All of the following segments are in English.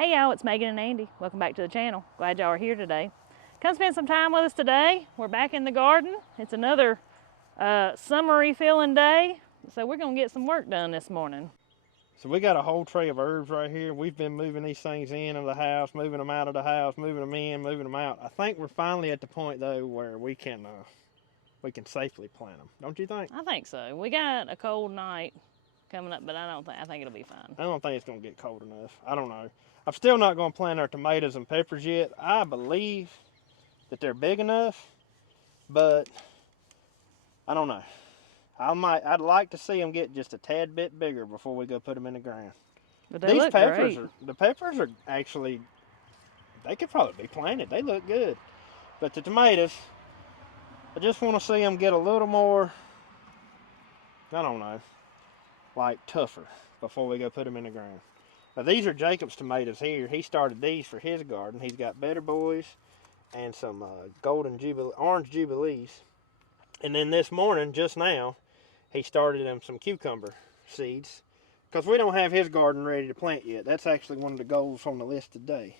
Hey y'all, it's Megan and Andy. Welcome back to the channel. Glad y'all are here today. Come spend some time with us today. We're back in the garden. It's another summery feeling day, so we're gonna get some work done this morning. So we got a whole tray of herbs right here. We've been moving these things in of the house, moving them out of the house, moving them in, moving them out. I think we're finally at the point though where we can safely plant them. Don't you think? I think so. We got a cold night coming up, but I think it'll be fine. I don't think it's gonna get cold enough. I don't know. I'm still not gonna plant our tomatoes and peppers yet. I believe that they're big enough, but I don't know. I'd like to see them get just a tad bit bigger before we go put them in the ground. But they look great. The peppers are actually, they could probably be planted. They look good. But the tomatoes, I just want to see them get a little more, I don't know, like tougher before we go put them in the ground. Now these are Jacob's tomatoes here. He started these for his garden. He's got Better Boys and some orange Jubilees. And then this morning, just now, he started them some cucumber seeds because we don't have his garden ready to plant yet. That's actually one of the goals on the list today.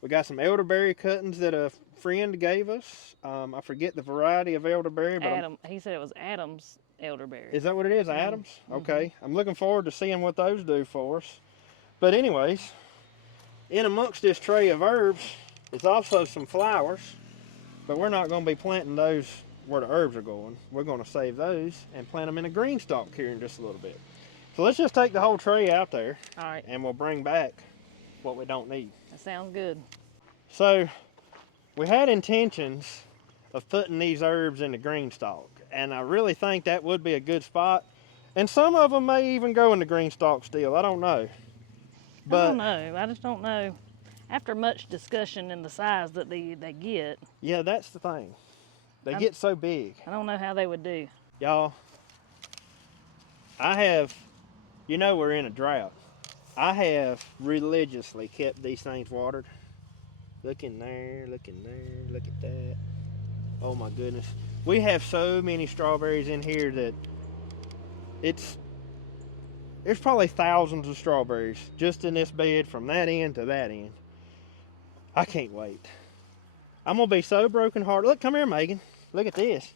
We got some elderberry cuttings that a friend gave us. I forget the variety of elderberry, but he said it was Adam's elderberry. Is that what it is, Adams? Okay. I'm looking forward to seeing what those do for us. But anyways, in amongst this tray of herbs is also some flowers, but we're not going to be planting those where the herbs are going. We're going to save those and plant them in a GreenStalk here in just a little bit. So let's just take the whole tray out there. All right. And we'll bring back what we don't need. That sounds good. So we had intentions of putting these herbs in the GreenStalk, and I really think that would be a good spot. And some of them may even go in the GreenStalk still. I don't know. But I don't know. I just don't know. After much discussion in the size that they get. Yeah, that's the thing. They get so big. I don't know how they would do. Y'all, we're in a drought. I have religiously kept these things watered. Look in there, look in there, look at that. Oh my goodness. We have so many strawberries in here that there's probably thousands of strawberries just in this bed from that end to that end. I can't wait. I'm gonna be so broken hearted. Look, come here, Megan. Look at this.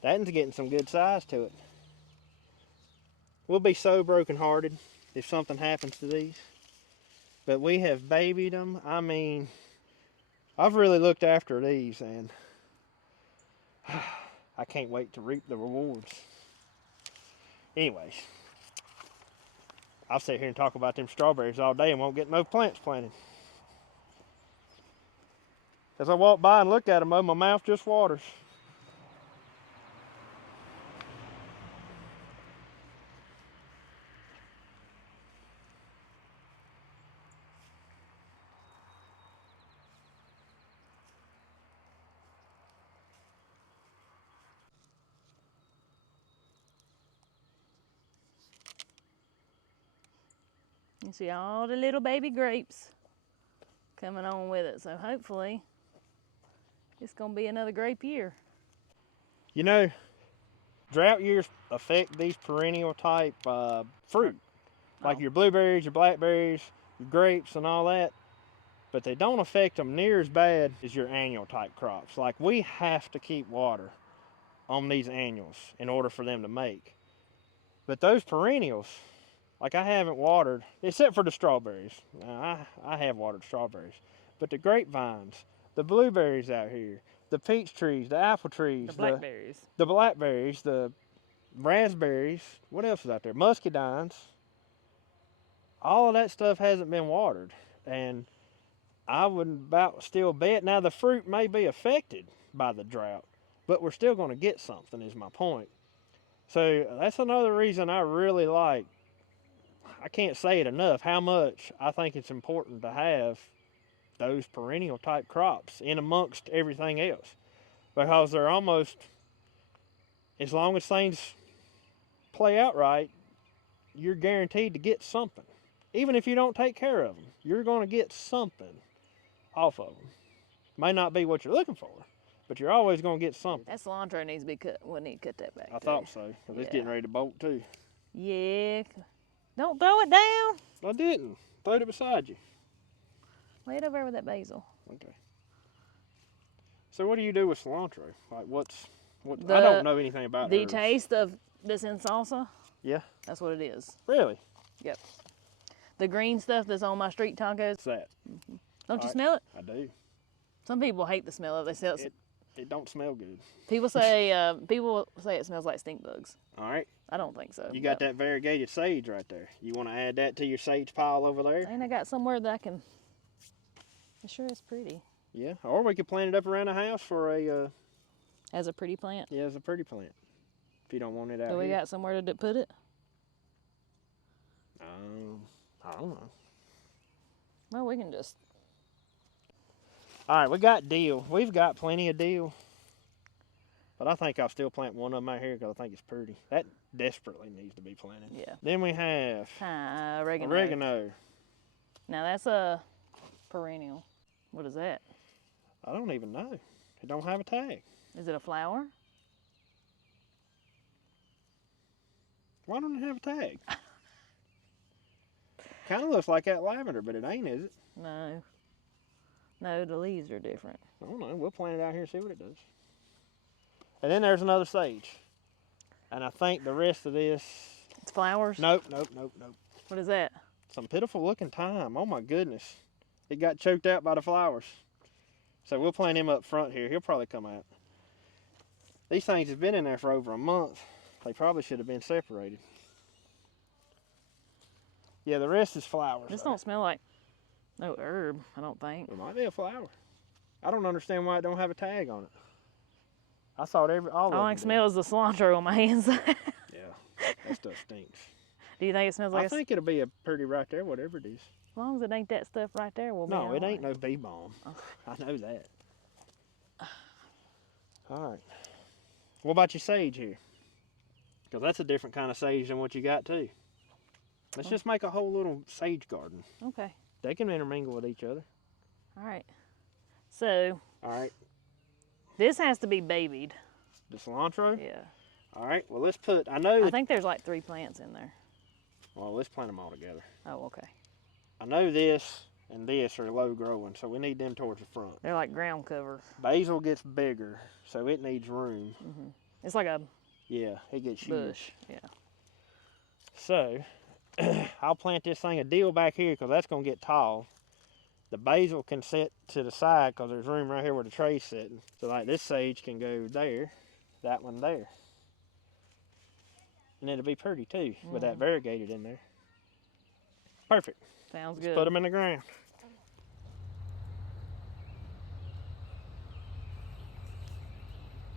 That one's getting some good size to it. We'll be so broken hearted if something happens to these. But we have babied them. I mean, I've really looked after these, and I can't wait to reap the rewards. Anyways, I'll sit here and talk about them strawberries all day and won't get no plants planted. As I walk by and look at them, my mouth just waters. You see all the little baby grapes coming on with it, so hopefully it's gonna be another grape year. You know, drought years affect these perennial type fruit, like your blueberries, your blackberries, your grapes and all that, but they don't affect them near as bad as your annual type crops. Like, we have to keep water on these annuals in order for them to make. But those perennials, like, I haven't watered, except for the strawberries. Now, I have watered strawberries. But the grapevines, the blueberries out here, the peach trees, the apple trees, the blackberries, the raspberries, what else is out there? Muscadines. All of that stuff hasn't been watered. And I would about still bet, now the fruit may be affected by the drought, but we're still going to get something, is my point. So that's another reason I really like, I can't say it enough, how much I think it's important to have those perennial type crops in amongst everything else. Because they're almost, as long as things play out right, you're guaranteed to get something. Even if you don't take care of them, you're going to get something off of them. May not be what you're looking for, but you're always going to get something. That cilantro needs to be cut. We need to cut that back. I thought so. It's getting ready to bolt too. Yeah. Don't throw it down. I didn't. put it beside you. Lay it over with that basil. Okay. So what do you do with cilantro? Like what? I don't know anything about the herbs. taste of this in salsa. Yeah. That's what it is. Really? Yep. The green stuff that's on my street tacos. What's that? Don't you smell it? I do. Some people hate the smell of it. They say it don't smell good. People say it smells like stink bugs. All right. I don't think so. You got that variegated sage right there. You want to add that to your sage pile over there? And I got somewhere that I can. It sure is pretty. Yeah. Or we could plant it up around the house for a. As a pretty plant. Yeah, as a pretty plant. If you don't want it out Do we here. got somewhere to put it? I don't know. Well, we can just. All right, we got dill. We've got plenty of dill. But I think I'll still plant one of them out here because I think it's pretty. That desperately needs to be planted. Yeah. Then we have oregano. Now that's a perennial. What is that? I don't even know. It don't have a tag. Is it a flower? Why don't it have a tag? Kind of looks like that lavender, but it ain't, is it? No. No, the leaves are different. I don't know. We'll plant it out here and see what it does. And then there's another sage. And I think the rest of this... It's flowers? Nope. What is that? Some pitiful looking thyme. Oh my goodness. It got choked out by the flowers. So we'll plant him up front here. He'll probably come out. These things have been in there for over a month. They probably should have been separated. Yeah, the rest is flowers. This don't smell like no herb, I don't think. It might be a flower. I don't understand why it don't have a tag on it. I thought all I smell is the cilantro on my hands. Yeah, that stuff stinks. Do you think it smells like I think it'll be a pretty right there, whatever it is. As long as it ain't that stuff right there, we'll be No, it all ain't right. no bee balm. Oh. I know that. All right. What about your sage here? Because that's a different kind of sage than what you got too. Let's just make a whole little sage garden. Okay. They can intermingle with each other. All right. So. All right. This has to be babied. The cilantro? Yeah. All right. Well, let's put, I think there's like 3 plants in there. Well, let's plant them all together. Oh, okay. I know this and this are low growing, so we need them towards the front. They're like ground cover. Basil gets bigger, so it needs room. Mm-hmm. It's like a yeah, it gets bush. Huge. Yeah. So, I'll plant this thing of dill back here because that's going to get tall. The basil can sit to the side because there's room right here where the tray's sitting. So like this sage can go there, that one there. And it'll be pretty too with that variegated in there. Perfect. Sounds Let's good. put them in the ground.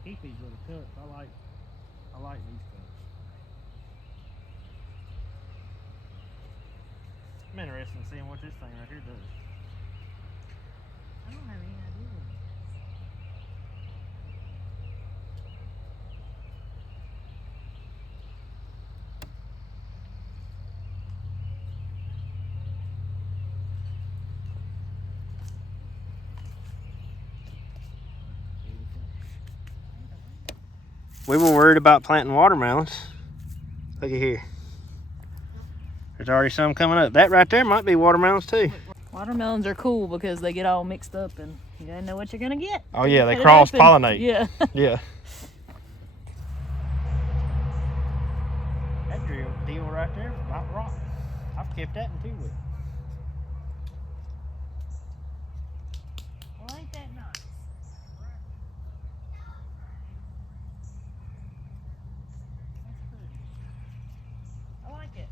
Keep these little cuts. I like these cuts. I'm interested in seeing what this thing right here does. I don't have any idea. We were worried about planting watermelons. Look at here. There's already some coming up. That right there might be watermelons too. Watermelons are cool because they get all mixed up and you gotta know what you're gonna get. Oh yeah, they cross-pollinate. Yeah. Yeah. That deal right there is about rotten. I've kept that in 2 weeks. Well, ain't that nice? That's pretty. I like it.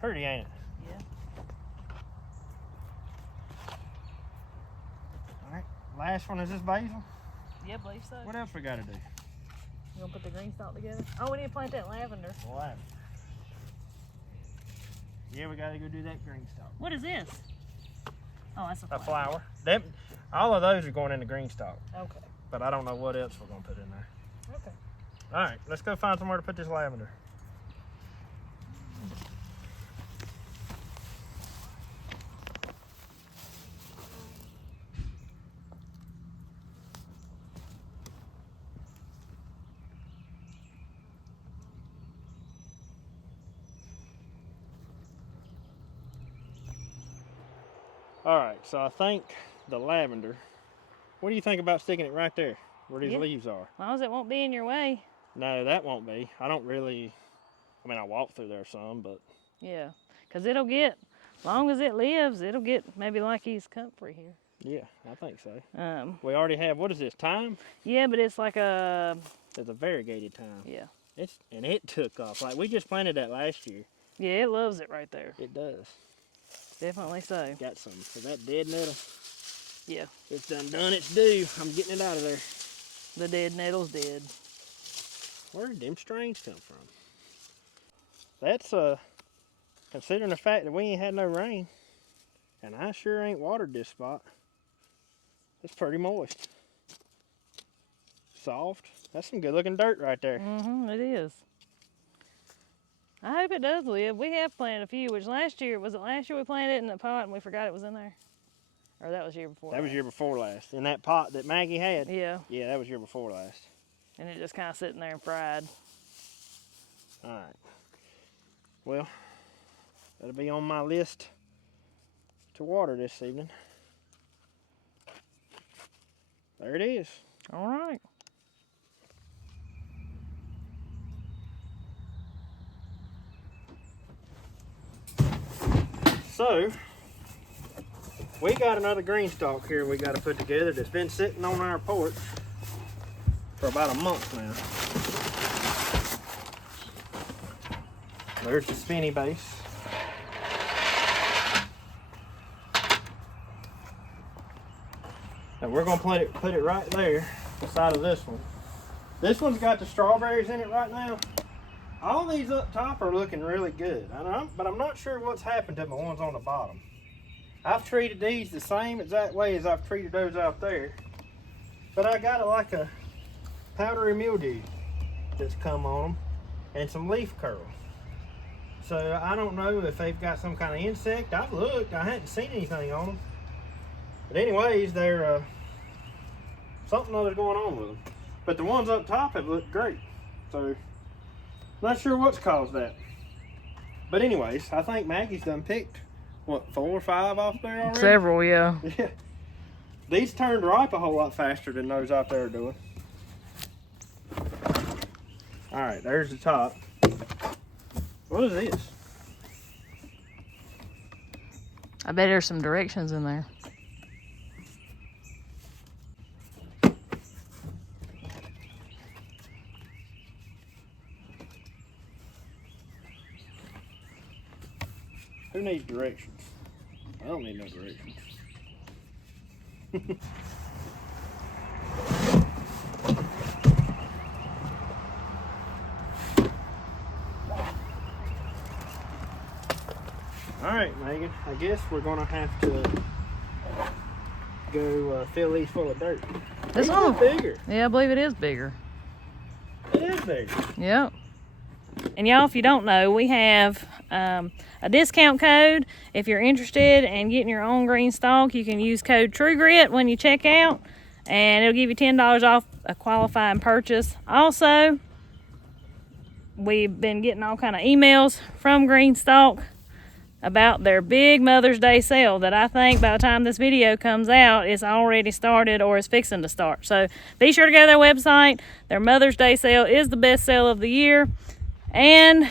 Pretty, ain't it? Yeah. Alright, last one is this basil. Yeah, believe so. What else we gotta do? You gonna put the GreenStalk together? Oh, we need to plant that lavender. Lavender. Yeah, we gotta go do that GreenStalk. What is this? Oh, that's a flower. All of those are going in the GreenStalk, Okay. but I don't know what else we're gonna put in there. Okay. Alright, let's go find somewhere to put this lavender. All right, so I think the lavender, what do you think about sticking it right there where these leaves are? As long as it won't be in your way. No, that won't be. I don't really, I mean, I walk through there some, but. Yeah, because it'll get, as long as it lives, it'll get maybe like he's comfrey here. Yeah, I think so. We already have, what is this, thyme? Yeah, but it's like a... It's a variegated thyme. Yeah. And it took off. Like, we just planted that last year. Yeah, it loves it right there. It does. Definitely so. Got some. So that dead nettle, yeah, it's done its due. I'm getting it out of there. The dead nettle's dead. Where did them strains come from? That's considering the fact that we ain't had no rain, and I sure ain't watered this spot. It's pretty moist. Soft. That's some good looking dirt right there. It is. I hope it does live. We have planted a few, which last year, was it last year we planted it in the pot and we forgot it was in there? Or that was year before That was year before last. In that pot that Maggie had? Yeah. Yeah, that was year before last. And it just kind of sitting there and fried. All right. Well, that'll be on my list to water this evening. There it is. All right. So, we got another GreenStalk here we got to put together that's been sitting on our porch for about a month now. There's the spinny base. And we're going to put it right there beside of this one. This one's got the strawberries in it right now. All these up top are looking really good, but I'm not sure what's happened to the ones on the bottom. I've treated these the same exact way as I've treated those out there, but I got like a powdery mildew that's come on them and some leaf curl. So I don't know if they've got some kind of insect. I've looked, I hadn't seen anything on them. But anyways, they're something other's going on with them. But the ones up top have looked great. So not sure what's caused that. But anyways, I think Maggie's done picked, what, 4 or 5 off there already? Several, yeah. Yeah. These turned ripe a whole lot faster than those out there are doing. All right, there's the top. What is this? I bet there's some directions in there. Who needs directions? I don't need no directions. All right, Megan, I guess we're gonna have to go fill these full of dirt. This These are bigger. Yeah, I believe it is bigger. It is bigger. Yep. And y'all, if you don't know, we have a discount code. If you're interested in getting your own GreenStalk, you can use code TrueGrit when you check out, and it'll give you $10 off a qualifying purchase. Also, we've been getting all kind of emails from GreenStalk about their big Mother's Day sale that I think by the time this video comes out, it's already started or is fixing to start. So be sure to go to their website. Their Mother's Day sale is the best sale of the year. And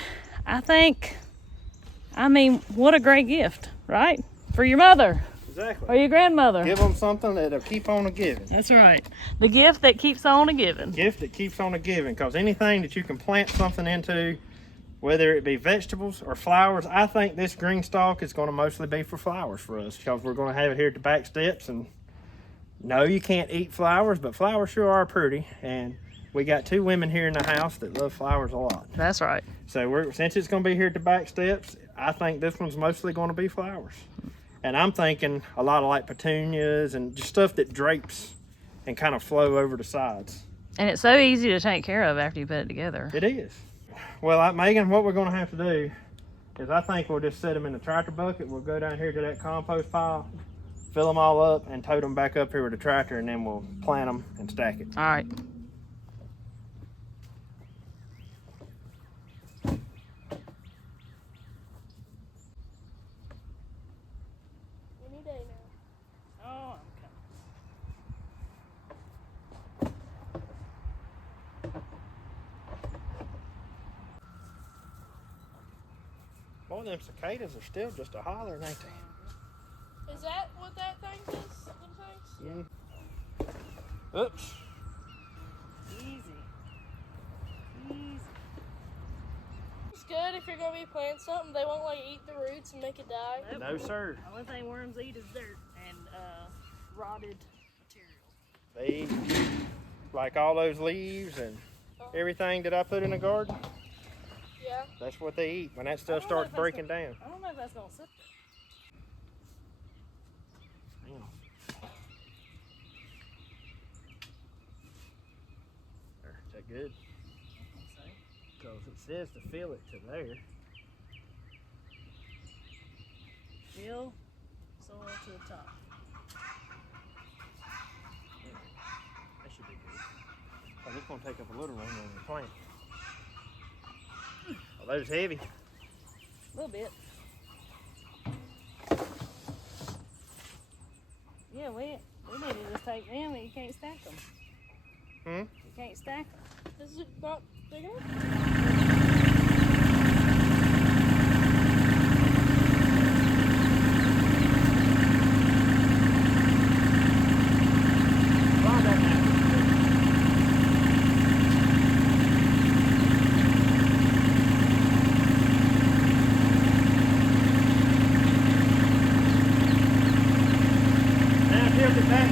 I mean, what a great gift, right? For your mother. Exactly. Or your grandmother. Give them something that'll keep on a giving. That's right. The gift that keeps on a giving. Gift that keeps on a giving, because anything that you can plant something into, whether it be vegetables or flowers, I think this GreenStalk is going to mostly be for flowers for us, because we're going to have it here at the back steps. And no, you can't eat flowers, but flowers sure are pretty. And we got 2 women here in the house that love flowers a lot. That's right. So since it's going to be here at the back steps, I think this one's mostly going to be flowers. And I'm thinking a lot of like petunias and just stuff that drapes and kind of flow over the sides. And it's so easy to take care of after you put it together. It is. Well, Megan, what we're going to have to do is I think we'll just set them in the tractor bucket. We'll go down here to that compost pile, fill them all up, and tote them back up here with the tractor, and then we'll plant them and stack it. All right. Any day now. Boy, them cicadas are still just a hollering, ain't they? Is that what that thing is? Them things? Yeah. Oops. Easy. It's good if you're gonna be planting something. They won't like eat the roots and make it die. Nope. No, sir. The only thing worms eat is dirt and rotted material. They eat like all those leaves and everything that I put in the garden. Yeah. That's what they eat when that stuff starts breaking down. I don't know if that's gonna sit There, is that good? there. Because it says to fill it to there. Fill soil to the top. That should be good. Oh, this gonna take up a little room on the plant. Oh, those heavy. A little bit. Yeah, we need to just take them and you can't stack them. Hmm? You can't stack them. Is it not big enough?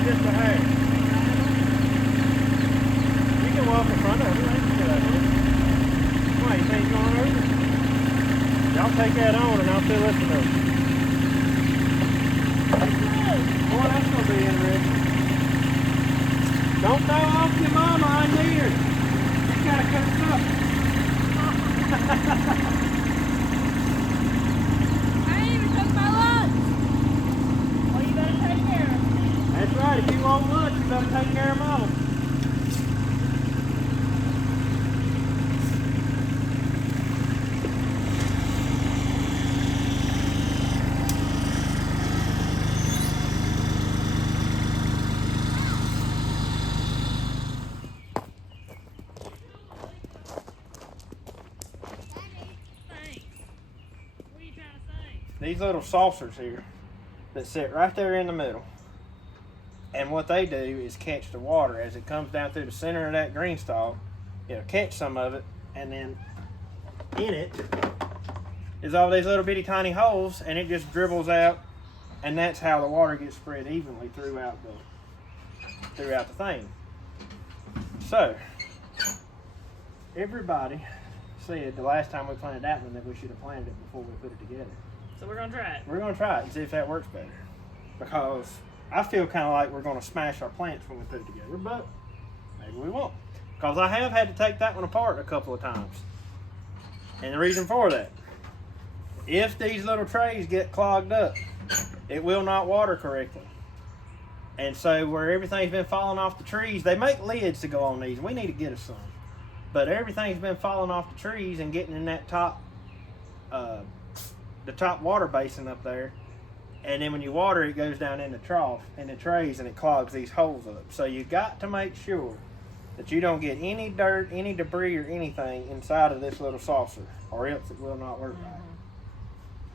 Just a hair. You can walk in front of it. Why, you think you're going over? Y'all take that on and I'll fill this one up. Boy, that's going to be interesting. Don't throw off your mama, I need her. You got to cut it up. I ain't even took my lunch. Well, you better take care of them. That's right, if you want lunch, you better take care of mama. Thanks. What are you trying to say? These little saucers here that sit right there in the middle. And what they do is catch the water as it comes down through the center of that GreenStalk. It'll catch some of it, and then in it is all these little bitty tiny holes, and it just dribbles out, and that's how the water gets spread evenly throughout the thing. So everybody said the last time we planted that one that we should have planted it before we put it together. So we're gonna try it. We're gonna try it and see if that works better, because I feel kind of like we're going to smash our plants when we put it together, but maybe we won't. Because I have had to take that one apart a couple of times. And the reason for that, if these little trays get clogged up, it will not water correctly. And so where everything's been falling off the trees, they make lids to go on these. We need to get us some. But everything's been falling off the trees and getting in that top, the top water basin up there. And then when you water, it goes down in the trough, in the trays, and it clogs these holes up. So you got to make sure that you don't get any dirt, any debris, or anything inside of this little saucer, or else it will not work right.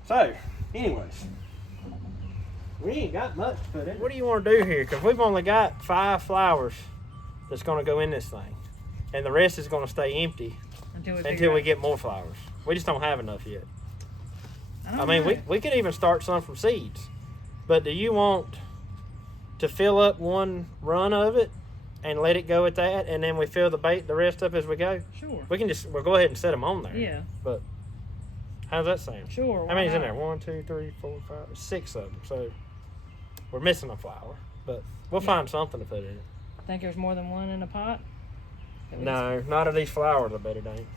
So, anyways, we ain't got much to put in. What do you want to do here? Because we've only got 5 flowers that's going to go in this thing. And the rest is going to stay empty until we get more flowers. We just don't have enough yet. I mean, we could even start some from seeds. But do you want to fill up one run of it and let it go at that, and then we fill the rest up as we go? Sure. We'll go ahead and set them on there. Yeah. But how's that sound? Sure. How many's in there? 1, 2, 3, 4, 5, 6 of them. So we're missing a flower, but we'll find something to put in it. Think there's more than one in a pot? No, not of these flowers, I bet it ain't.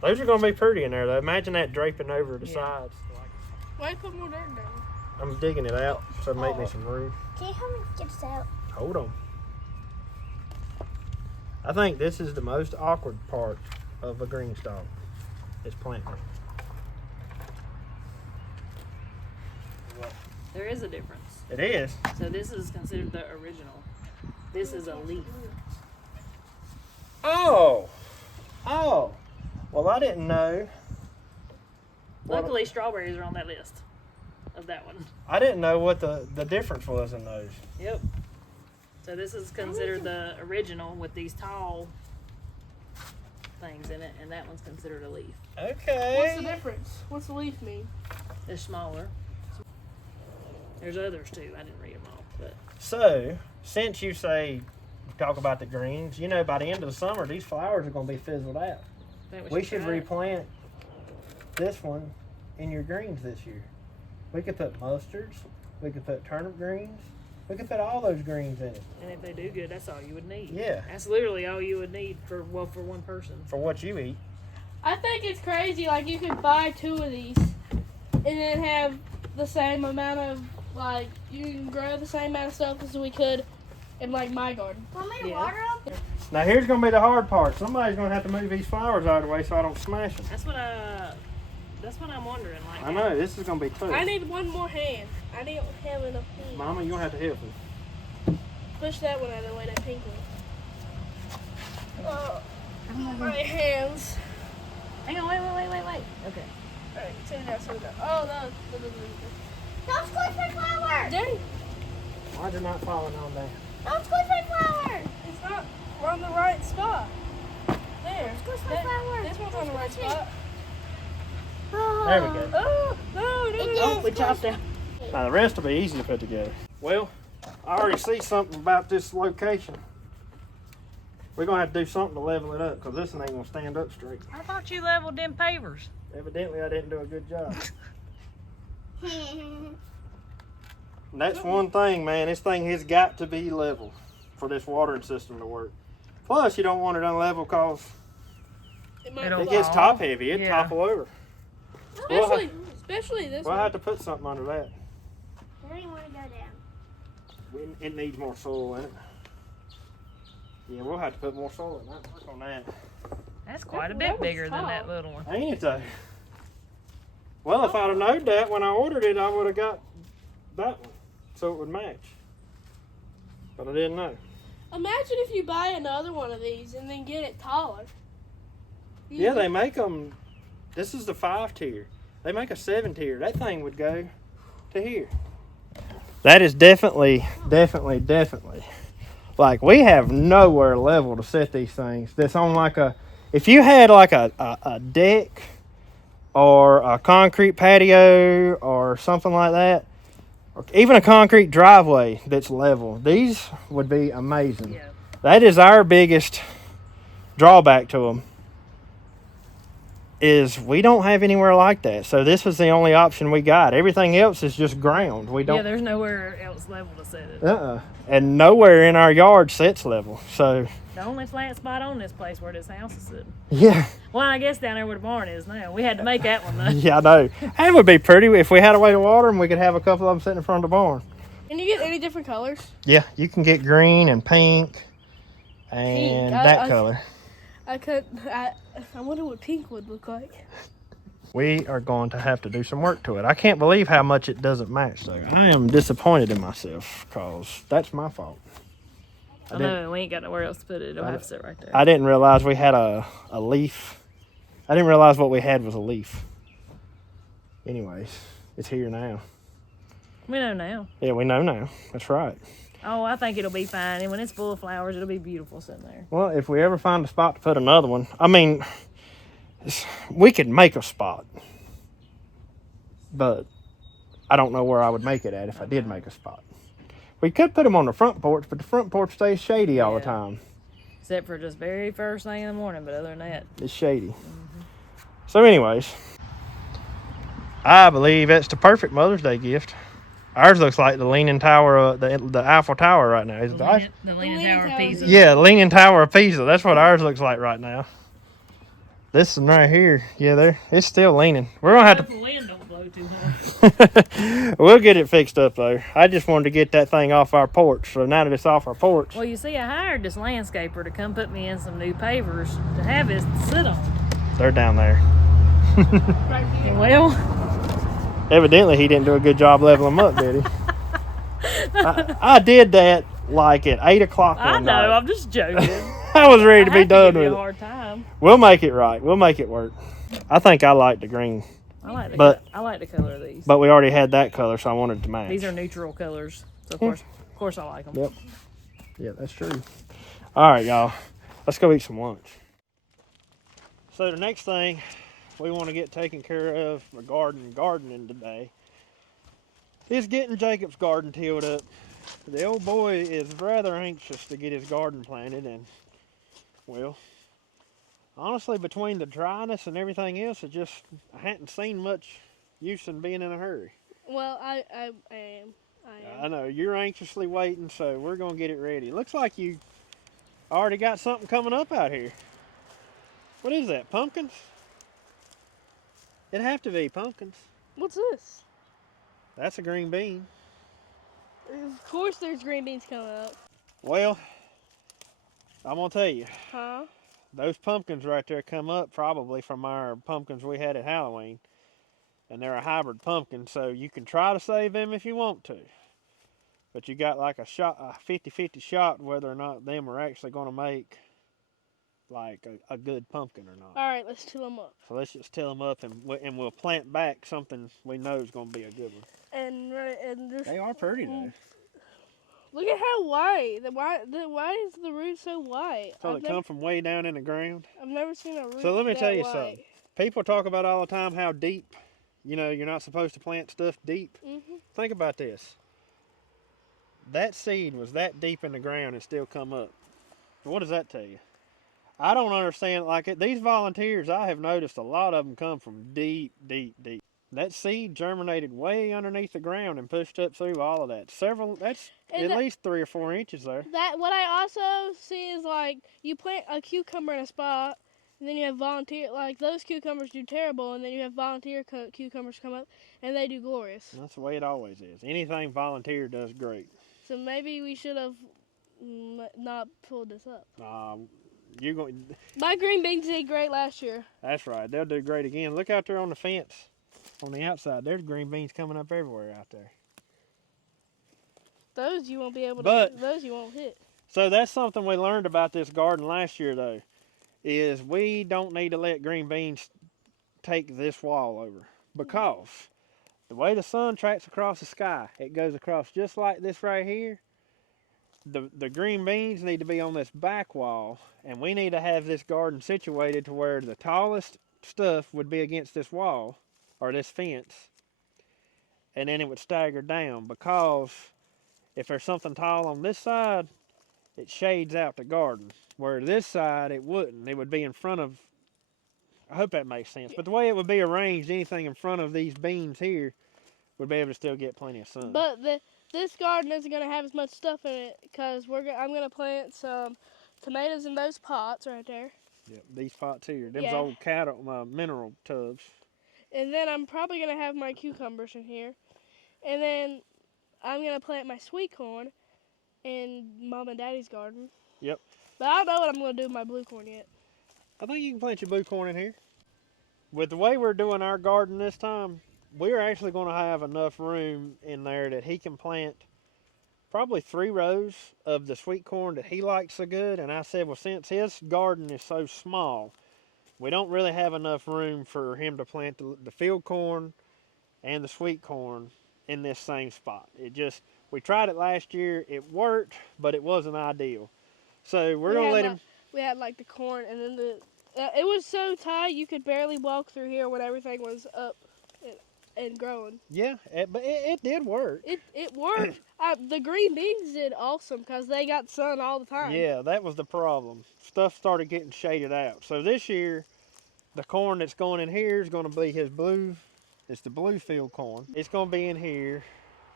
Those are going to be pretty in there, though. Imagine that draping over the sides. Why put more dirt down? I'm digging it out, so make me some room. Can you help me get this out? Hold on. I think this is the most awkward part of a GreenStalk. It's planting. There is a difference. It is. So this is considered the original. This is a leaf. Oh. Well, I didn't know Luckily, strawberries are on that list of that one. I didn't know what the difference was in those. Yep. So this is considered the original with these tall things in it, and that one's considered a leaf. Okay. What's the difference? What's the leaf mean? They're smaller. There's others too. I didn't read them all, but So, since you talk about the greens, you know, by the end of the summer, these flowers are going to be fizzled out. I think We should try it. replant this one in your greens this year. We could put mustards. We could put turnip greens. We could put all those greens in it. And if they do good, that's all you would need. Yeah. That's literally all you would need for one person. For what you eat. I think it's crazy. Like, you could buy 2 of these and then have the same amount of, like, you can grow the same amount of stuff as we could in, like, my garden. Want me to Yeah. water them? Now, here's going to be the hard part. Somebody's going to have to move these flowers out of the way so I don't smash them. That's what I'm wondering. Like, I know, this is going to be tough. I need one more hand. I don't have enough hands. Mama, you're going to have to help me. Push that one out of the way, that pink one. Oh, my hands. Hang on, wait. Okay. Alright, sit it down, sit it down. Oh, no. Don't squish my flower! Dang, Why's it not falling on there? Don't squish my flower! it's not, we're on the right spot. There. Squish my flower! This one's on the right spot. There we go. Oh, no. We chopped out. Now, the rest will be easy to put together. Well, I already see something about this location. We're going to have to do something to level it up because this one ain't going to stand up straight. I thought you leveled them pavers. Evidently, I didn't do a good job. And that's one thing, man. This thing has got to be level for this watering system to work. Plus, you don't want it unlevel because It'll it gets fall. top heavy. It'd Yeah. topple over. Especially this We'll one. have to put something under that. Where do you want to go down? It needs more soil in it. Yeah, we'll have to put more soil in that. Work on that. That's quite a That bit was bigger than tall. that little one. Ain't it though? Well, if I'd have known that when I ordered it, I would have got that one so it would match. But I didn't know. Imagine if you buy another one of these and then get it taller. Yeah, they make them. This is the 5 tier. They make a 7 tier. That thing would go to here. That is definitely. Like, we have nowhere level to set these things. That's on like a. If you had like a deck or a concrete patio or something like that, or even a concrete driveway that's level, these would be amazing. Yeah. That is our biggest drawback to them. Is we don't have anywhere like that. So this was the only option we got. Everything else is just ground. We don't. Yeah, there's nowhere else level to set it. And nowhere in our yard sets level. So The only flat spot on this place where this house is sitting. yeah, Well, I guess down there where the barn is now. We had to make that one though. yeah, I know. And it would be pretty if we had a way to water them. We could have a couple of them sitting in front of the barn. Can you get any different colors? Yeah, you can get green and pink and Pink. that color. I wonder what pink would look like. We are going to have to do some work to it. I can't believe how much it doesn't match though. I am disappointed in myself because that's my fault. I know, we ain't got nowhere else to put it. It'll have to sit right there. I didn't realize we had a leaf. I didn't realize what we had was a leaf. Anyways, it's here now. We know now. Yeah, we know now. That's right. Oh, I think it'll be fine. And when it's full of flowers, it'll be beautiful sitting there. Well, if we ever find a spot to put another one, I mean, we could make a spot. But I don't know where I would make it at if I did make a spot. We could put them on the front porch, but the front porch stays shady all the Yeah. time. Except for just very first thing in the morning, but other than that. It's shady. So anyways, I believe it's the perfect Mother's Day gift. Ours looks like the Leaning Tower, the Eiffel Tower right now. Is it the The Leaning Tower of Tower. Pisa. Yeah, Leaning Tower of Pisa. That's what ours looks like right now. This one right here, yeah, it's still leaning. We're gonna have Hope the wind don't blow too hard. to. We'll get it fixed up though. I just wanted to get that thing off our porch. So now that it's off our porch, Well, you see, I hired this landscaper to come put me in some new pavers to have it sit on. they're down there. Right here. Well, Evidently, he didn't do a good job leveling them up, did he? I did that like at 8 o'clock I one know, night. I'm just joking. I was ready to I be have done give you with a it. hard time. We'll make it right. We'll make it work. I think I like the green. I like the But- I like the color of these. But we already had that color, so I wanted to match. These are neutral colors, so of course I like them. Yep. Yeah, that's true. All right, y'all. Let's go eat some lunch. So the next thing we want to get taken care of regarding gardening today is getting Jacob's garden tilled up. The old boy is rather anxious to get his garden planted, and well, honestly, between the dryness and everything else, I hadn't seen much use in being in a hurry. Well, I am. I know you're anxiously waiting, so we're gonna get it ready. Looks like you already got something coming up out here. What is that? Pumpkins? It'd have to be pumpkins. What's this? That's a green bean. Of course there's green beans coming up. Well, I'm gonna tell you, Huh? those pumpkins right there come up probably from our pumpkins we had at Halloween. And they're a hybrid pumpkin, so you can try to save them if you want to. But you got like a 50-50 shot whether or not them are actually going to make like a good pumpkin or not. All right, let's till them up. So let's just till them up, and we'll plant back something we know is going to be a good one. And just, They are pretty though. look at how wide. Why is the root so wide? So they come from way down in the ground. I've never seen a root. So let me that tell you wide. something. People talk about all the time how deep, you're not supposed to plant stuff deep. Mm-hmm. Think about this. That seed was that deep in the ground and still come up. What does that tell you? I don't understand. These volunteers, I have noticed a lot of them come from deep, deep, deep. That seed germinated way underneath the ground and pushed up through all of that. That's at least 3 or 4 inches there. That what I also see is like you plant a cucumber in a spot, and then you have those cucumbers do terrible, and then you have volunteer cucumbers come up, and they do glorious. That's the way it always is. Anything volunteer does great. So maybe we should have not pulled this up. You're going. My green beans did great last year. That's right. They'll do great again. Look out there on the fence, on the outside. There's green beans coming up everywhere out there. Those you won't be able to. But- Those you won't hit. So that's something we learned about this garden last year, though, is we don't need to let green beans take this wall over, because the way the sun tracks across the sky, it goes across just like this right here. The green beans need to be on this back wall, and we need to have this garden situated to where the tallest stuff would be against this wall or this fence, and then it would stagger down, because if there's something tall on this side, it shades out the garden, where this side it wouldn't. It would be in front of, I hope that makes sense, but the way it would be arranged, anything in front of these beans here would be able to still get plenty of sun. But this garden isn't going to have as much stuff in it because I'm going to plant some tomatoes in those pots right there. Yep, these pots here, them's Yeah. old cattle mineral tubs. And then I'm probably going to have my cucumbers in here. And then I'm going to plant my sweet corn in Mom and Daddy's garden. Yep. But I don't know what I'm going to do with my blue corn yet. I think you can plant your blue corn in here. With the way we're doing our garden this time, we're actually going to have enough room in there that he can plant probably 3 rows of the sweet corn that he likes so good. And I said, well, since his garden is so small, we don't really have enough room for him to plant the field corn and the sweet corn in this same spot. We tried it last year. It worked, but it wasn't ideal. So we're going to let him. We had like the corn, and then it was so tight you could barely walk through here when everything was up and growing. Yeah, but it did work. It worked. The green beans did awesome because they got sun all the time. Yeah, that was the problem. Stuff started getting shaded out. So this year, the corn that's going in here is going to be his blue. It's the blue field corn. It's going to be in here.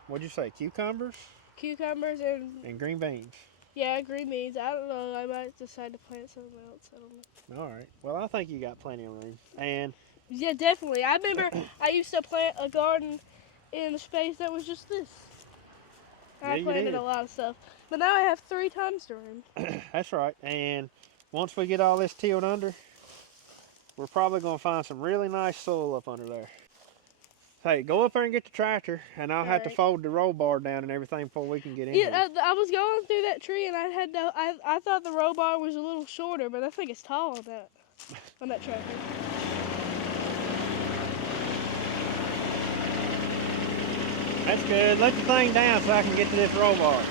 What'd you say? Cucumbers? Cucumbers And green beans. yeah, green beans. I don't know. I might decide to plant something else. I don't know. All right. Well, I think you got plenty of room. And Yeah, definitely. I remember I used to plant a garden in a space that was just this. Yeah, I you planted did. a lot of stuff. But now I have 3 tons to room. that's right. And once we get all this tilled under, we're probably going to find some really nice soil up under there. Hey, go up there and get the tractor, and I'll have to Alright. fold the roll bar down and everything before we can get in Yeah, here. I was going through that tree and I thought the row bar was a little shorter, but I think it's tall on that tractor. That's good. Let the thing down so I can get to this roll bar.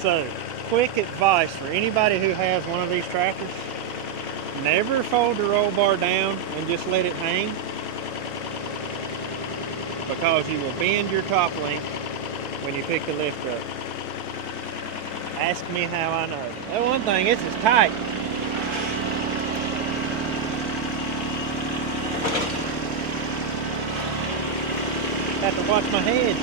So, quick advice for anybody who has one of these tractors. Never fold the roll bar down and just let it hang, because you will bend your top link when you pick the lift up. Ask me how I know. That one thing, it's as tight. Have to watch my head.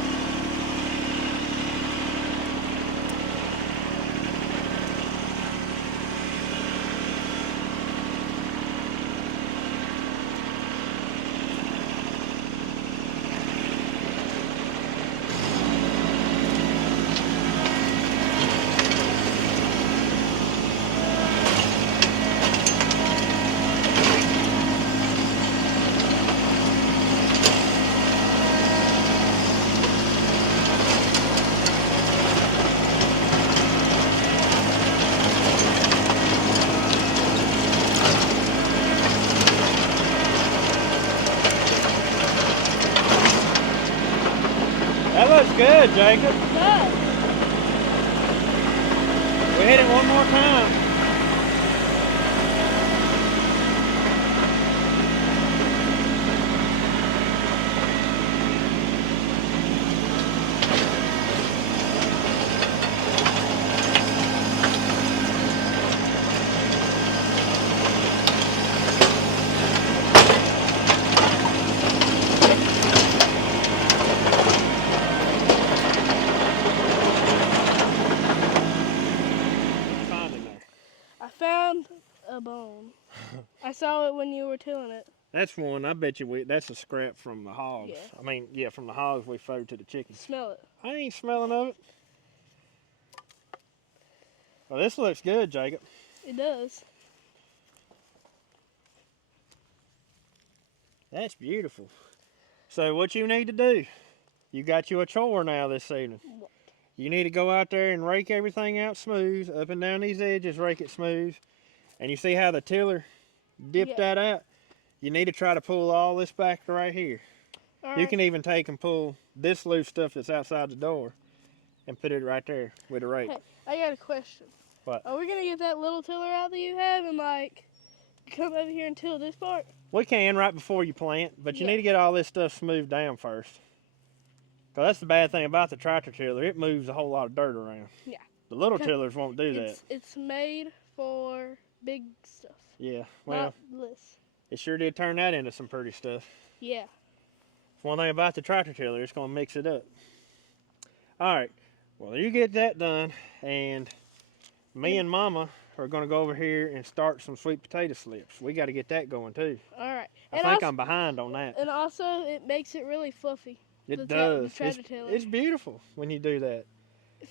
That looks good, Jacob. Good. We hit it one more time. A bone. I saw it when you were tilling it. That's one. I bet you that's a scrap from the hogs. Yeah. I mean, yeah, from the hogs we fed to the chickens. Smell it. I ain't smelling of it. Well, this looks good, Jacob. It does. That's beautiful. So what you need to do, you got you a chore now this evening. What? You need to go out there and rake everything out smooth, up and down these edges, rake it smooth. And you see how the tiller dipped that out? You need to try to pull all this back right here. You can even take and pull this loose stuff that's outside the door and put it right there with a rake. Hey, I got a question. What? Are we going to get that little tiller out that you have and like come over here and till this part? We can right before you plant, but you need to get all this stuff smoothed down first. Because that's the bad thing about the tractor tiller. It moves a whole lot of dirt around. Yeah. The little tillers won't do that. It's made for big stuff. Yeah, well, not this. It sure did turn that into some pretty stuff. Yeah. One thing about the tractor tiller, it's going to mix it up. All right, well, you get that done, and me and Mama are going to go over here and start some sweet potato slips. We got to get that going too. All right. I think I'm behind on that. And also, it makes it really fluffy. It does. It's beautiful when you do that. It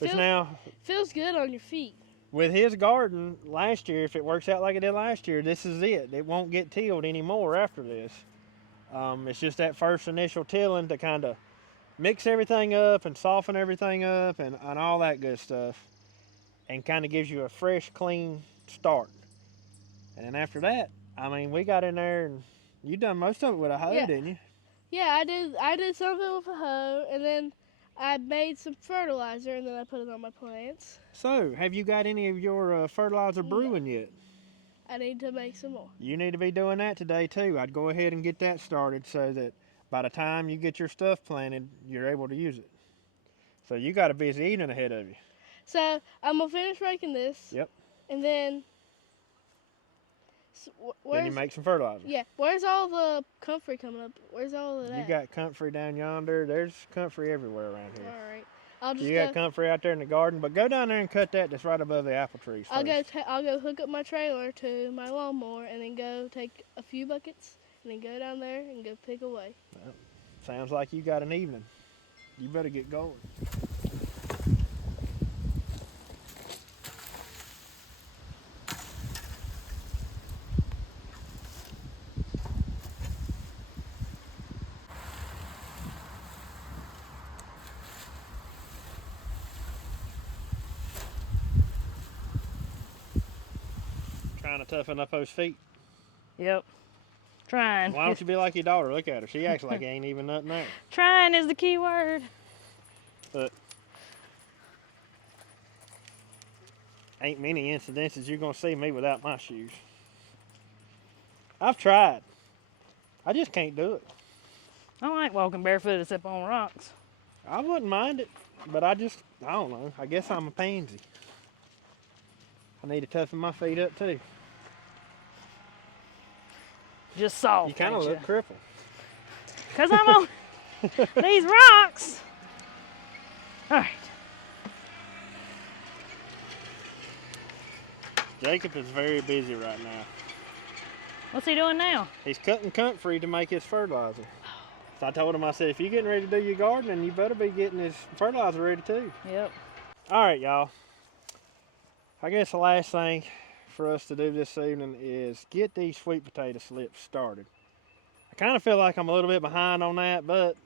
feels good on your feet. With his garden last year, if it works out like it did last year, this is it. It won't get tilled anymore after this. It's just that first initial tilling to kind of mix everything up and soften everything up and all that good stuff, and kind of gives you a fresh, clean start. And then after that, I mean, we got in there and you done most of it with a hoe, didn't you? Yeah, I did something with a hoe, and then I made some fertilizer, and then I put it on my plants. So, have you got any of your fertilizer brewing yet? I need to make some more. You need to be doing that today too. I'd go ahead and get that started so that by the time you get your stuff planted, you're able to use it. So you got a busy evening ahead of you. So I'm gonna finish making this. Yep. And then. Then you make some fertilizer. Yeah. Where's all the comfrey coming up? Where's all of that? You got comfrey down yonder. There's comfrey everywhere around here. All right. I'll just You go. got comfrey out there in the garden, but go down there and cut that that's right above the apple trees first. I'll go hook up my trailer to my lawnmower and then go take a few buckets and then go down there and go pick away. Well, sounds like you got an evening. You better get going. Trying to toughen up those feet. Yep. Trying. Why don't you be like your daughter? Look at her. She acts like ain't even nothing there. Trying is the key word. But ain't many incidences you're gonna see me without my shoes. I've tried. I just can't do it. I like walking barefoot except on rocks. I wouldn't mind it, but I don't know. I guess I'm a pansy. I need to toughen my feet up too. Just soft. You kind of ain't look crippled. Because I'm on these rocks. All right. Jacob is very busy right now. What's he doing now? He's cutting comfrey to make his fertilizer. So I told him, I said, if you're getting ready to do your gardening, you better be getting his fertilizer ready too. Yep. All right, y'all. I guess the last thing for us to do this evening is get these sweet potato slips started. I kind of feel like I'm a little bit behind on that, but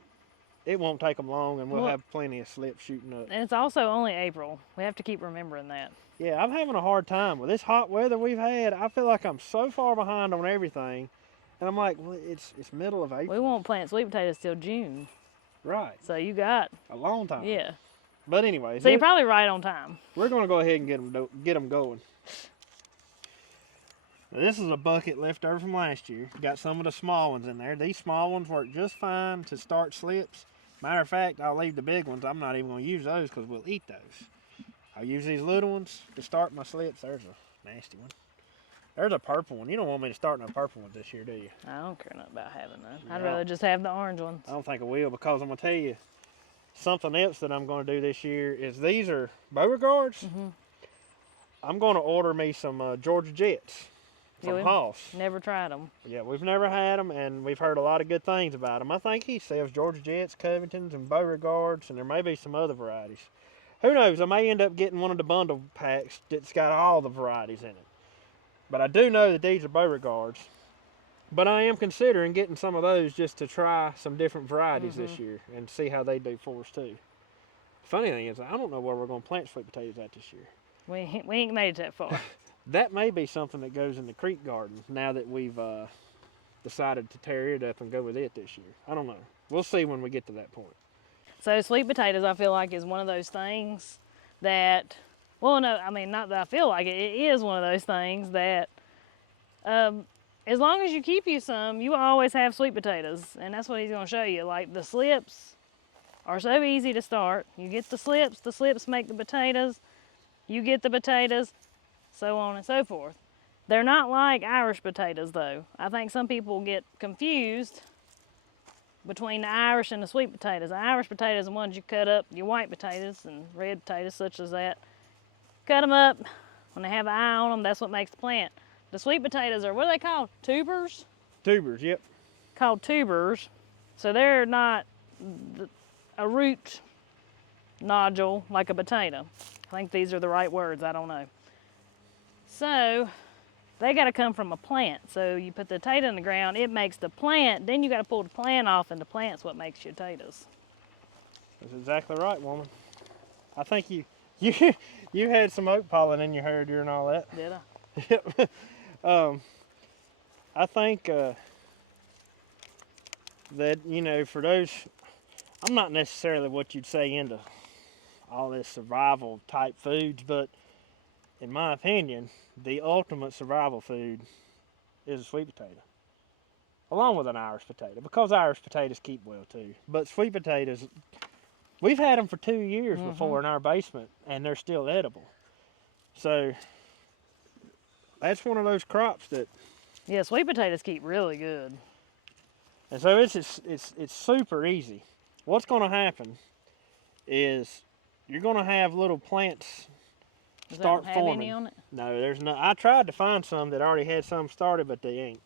it won't take them long and we'll have plenty of slips shooting up. And it's also only April. We have to keep remembering that. Yeah, I'm having a hard time with this hot weather we've had. I feel like I'm so far behind on everything. And I'm like, well, it's middle of April. We won't plant sweet potatoes till June. Right. So you got a long time. Yeah. But anyways, so you're probably right on time. We're going to go ahead and get them going. Now, this is a bucket left over from last year. Got some of the small ones in there. These small ones work just fine to start slips. Matter of fact, I'll leave the big ones. I'm not even going to use those because we'll eat those. I'll use these little ones to start my slips. There's a nasty one. There's a purple one. You don't want me to start no purple ones this year, do you? I don't care nothing about having none. I'd rather just have the orange ones. I don't think I will, because I'm going to tell you something else that I'm going to do this year is these are Beauregards. I'm going to order me some Georgia Jets from Hoss. Never tried them. Yeah, we've never had them, and we've heard a lot of good things about them. I think he sells Georgia Jets, Covingtons, and Beauregards, and there may be some other varieties. Who knows? I may end up getting one of the bundle packs that's got all the varieties in it. But I do know that these are Beauregards. But I am considering getting some of those just to try some different varieties this year and see how they do for us too. Funny thing is, I don't know where we're going to plant sweet potatoes at this year. We ain't made it that far. That may be something that goes in the creek garden now that we've decided to tear it up and go with it this year. I don't know. We'll see when we get to that point. So sweet potatoes, I feel like, is one of those things that, well, no, I mean, not that I feel like it. It is one of those things that, as long as you keep you some, you will always have sweet potatoes. And that's what he's going to show you. Like, the slips are so easy to start. You get the slips make the potatoes, you get the potatoes, so on and so forth. They're not like Irish potatoes, though. I think some people get confused between the Irish and the sweet potatoes. The Irish potatoes are the ones you cut up, your white potatoes and red potatoes such as that. Cut them up. When they have an eye on them, that's what makes the plant. The sweet potatoes are, what are they called? Tubers? Tubers, yep. Called tubers. So they're not a root nodule like a potato. I think these are the right words, I don't know. So they got to come from a plant. So you put the potato in the ground, it makes the plant, then you got to pull the plant off, and the plant's what makes your potatoes. That's exactly right, woman. I think you had some oak pollen in your hair during all that. Did I? Yep. I think that, you know, for those, I'm not necessarily what you'd say into all this survival type foods, but in my opinion, the ultimate survival food is a sweet potato, along with an Irish potato, because Irish potatoes keep well too. But sweet potatoes, we've had them for 2 years before in our basement, and they're still edible. So that's one of those crops that, yeah, sweet potatoes keep really good. and so it's super easy. What's going to happen is you're gonna have little plants Does that start have forming. any on it? No, there's no. I tried to find some that already had some started, but they ain't.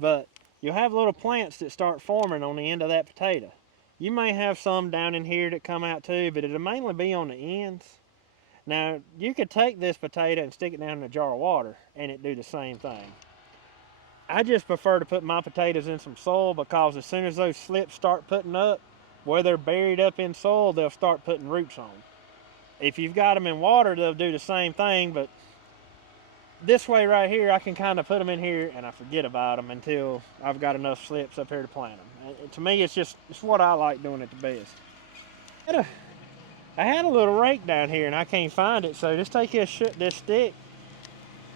But you'll have little plants that start forming on the end of that potato. You may have some down in here that come out too, but it'll mainly be on the ends. Now, you could take this potato and stick it down in a jar of water and it do the same thing. I just prefer to put my potatoes in some soil because as soon as those slips start putting up, where they're buried up in soil, they'll start putting roots on. If you've got them in water, they'll do the same thing, but this way right here, I can kind of put them in here and I forget about them until I've got enough slips up here to plant them. To me, it's what I like doing it the best. I had a little rake down here and I can't find it, so just take this stick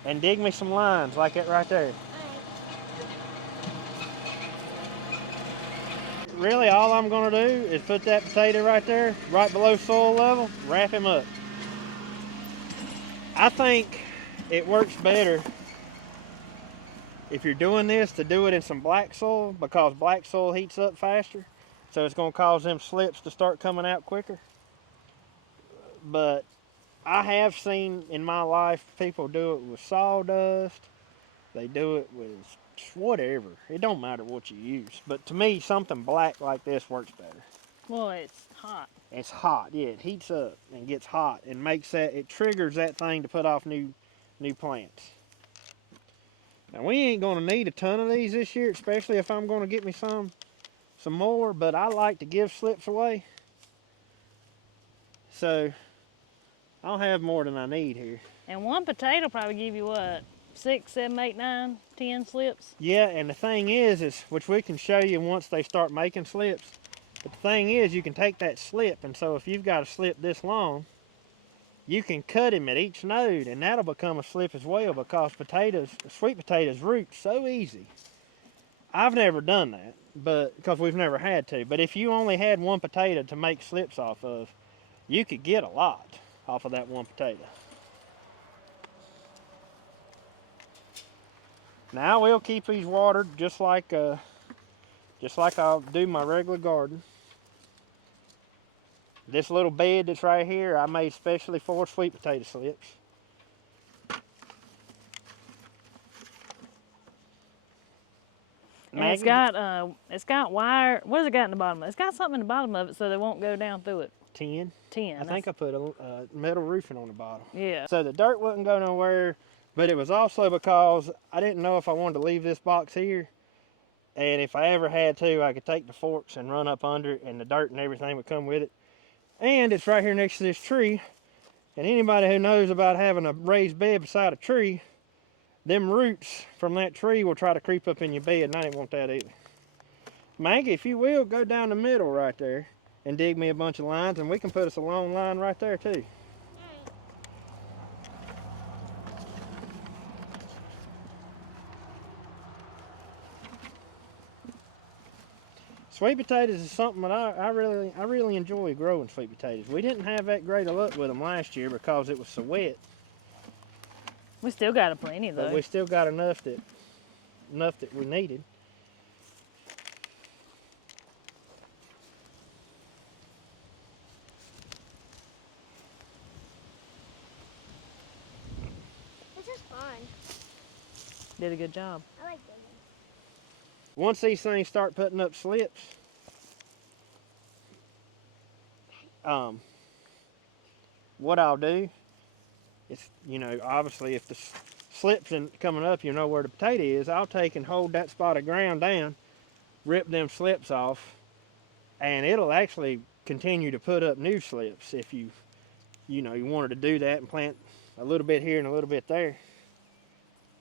and dig me some lines like that right there. Really, all I'm gonna do is put that potato right there, right below soil level, wrap him up. I think it works better if you're doing this to do it in some black soil because black soil heats up faster, so it's gonna cause them slips to start coming out quicker. But I have seen in my life people do it with sawdust, they do it with whatever. It don't matter what you use. But to me, something black like this works better. Well, it's hot. It's hot, yeah. It heats up and gets hot and it triggers that thing to put off new plants. Now we ain't gonna need a ton of these this year, especially if I'm gonna get me some more, but I like to give slips away. So I'll have more than I need here. And one potato probably give you what? 6, 7, 8, 9, 10 slips? Yeah, and the thing is which we can show you once they start making slips, but the thing is you can take that slip, and so if you've got a slip this long, you can cut him at each node, and that'll become a slip as well because sweet potatoes root so easy. I've never done that, but because we've never had to, but if you only had one potato to make slips off of, you could get a lot off of that one potato. Now we'll keep these watered just like I'll do my regular garden. This little bed that's right here, I made specially for sweet potato slips. And it's got wire. What has it got in the bottom of it? It's got something in the bottom of it so they won't go down through it. Tin. Tin. I think I put a metal roofing on the bottom. Yeah. So the dirt wouldn't go nowhere, but it was also because I didn't know if I wanted to leave this box here. And if I ever had to, I could take the forks and run up under it and the dirt and everything would come with it. And it's right here next to this tree. And anybody who knows about having a raised bed beside a tree, them roots from that tree will try to creep up in your bed, and I didn't want that either. Maggie, if you will, go down the middle right there and dig me a bunch of lines, and we can put us a long line right there too. Sweet potatoes is something that I really enjoy growing sweet potatoes. We didn't have that great of luck with them last year because it was so wet. We still got a plenty though. But we still got enough that we needed. This is fun. Did a good job. I like digging. Once these things start putting up slips, what I'll do is, obviously if the slips coming up, you know where the potato is, I'll take and hold that spot of ground down, rip them slips off, and it'll actually continue to put up new slips if you wanted to do that and plant a little bit here and a little bit there.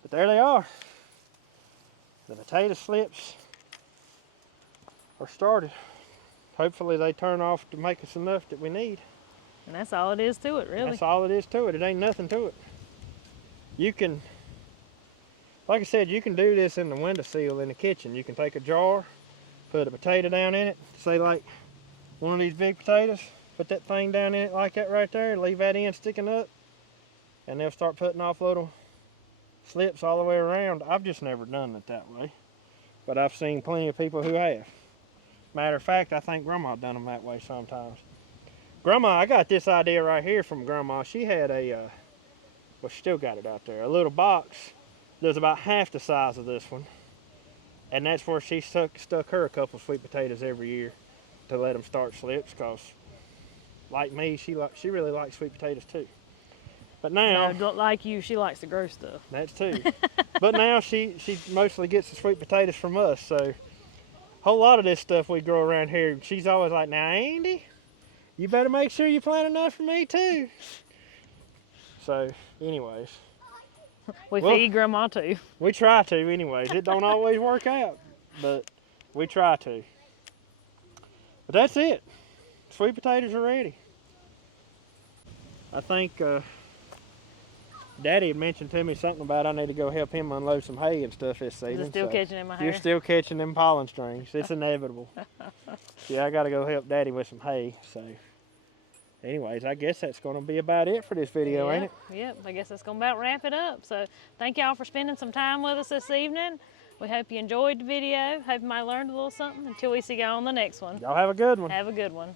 But there they are. The potato slips are started. Hopefully they turn off to make us enough that we need. And that's all it is to it, really. That's all it is to it. It ain't nothing to it. You can, like I said, you can do this in the windowsill in the kitchen. You can take a jar, put a potato down in it, say like one of these big potatoes, put that thing down in it like that right there, leave that end sticking up, and they'll start putting off little slips all the way around. I've just never done it that way, but I've seen plenty of people who have. Matter of fact, I think Grandma done them that way sometimes. Grandma, I got this idea right here from Grandma. She had a, well, she still got it out there, a little box that was about half the size of this one. And that's where she stuck her a couple sweet potatoes every year to let them start slips, because like me, she really likes sweet potatoes too. But now, No, like you, she likes to grow stuff. that's too. But now she mostly gets the sweet potatoes from us. So a whole lot of this stuff we grow around here, she's always like, now Andy, you better make sure you plant enough for me too. So anyways, We Well- feed Grandma too. we try to anyways. It don't always work out, but we try to. But that's it. Sweet potatoes are ready. I think Daddy had mentioned to me something about I need to go help him unload some hay and stuff this season. Is it still so catching in my hair? You're still catching them pollen strings. It's inevitable. Yeah, I got to go help Daddy with some hay. So anyways, I guess that's going to be about it for this video, ain't it? Yep, I guess that's going to about wrap it up. So thank y'all for spending some time with us this evening. We hope you enjoyed the video. Hope you might have learned a little something. Until we see y'all on the next one. Y'all have a good one. Have a good one.